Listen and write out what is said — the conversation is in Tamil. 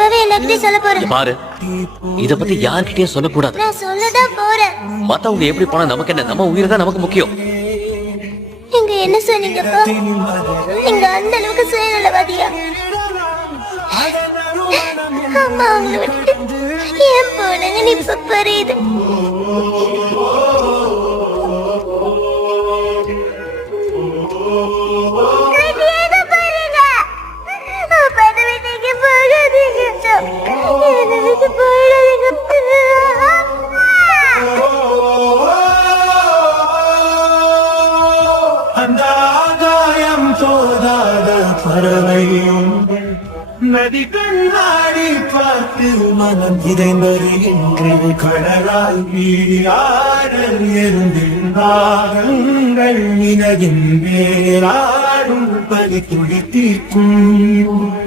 இப்பவே எல்லார்கிட்டயும் சொல்ல போறேன். பாரு, இத பத்தி யார்கிட்டயும் சொல்லக்கூடாது. நான் சொல்லதான் போறேன். மத்தவங்க எப்படி போனா நமக்கு என்ன? நம்ம உயிர் தான் நமக்கு முக்கியம். நீங்க என்ன சொன்னீங்கப்பா? நீங்க அந்த அளவுக்கு சுயநலவாதியா? அம்மா அவங்களை விட்டுட்டு ஏன் போனாங்கன்னு இப்ப புரியுது. பறவையும் நதி கண்ணாடி பார்த்து மனம் இறைந்தருகின்றது. கடலால் வீராடல் எருந்தில் நிலவின் வேறாடும் பதி துடி தீர்க்கும்.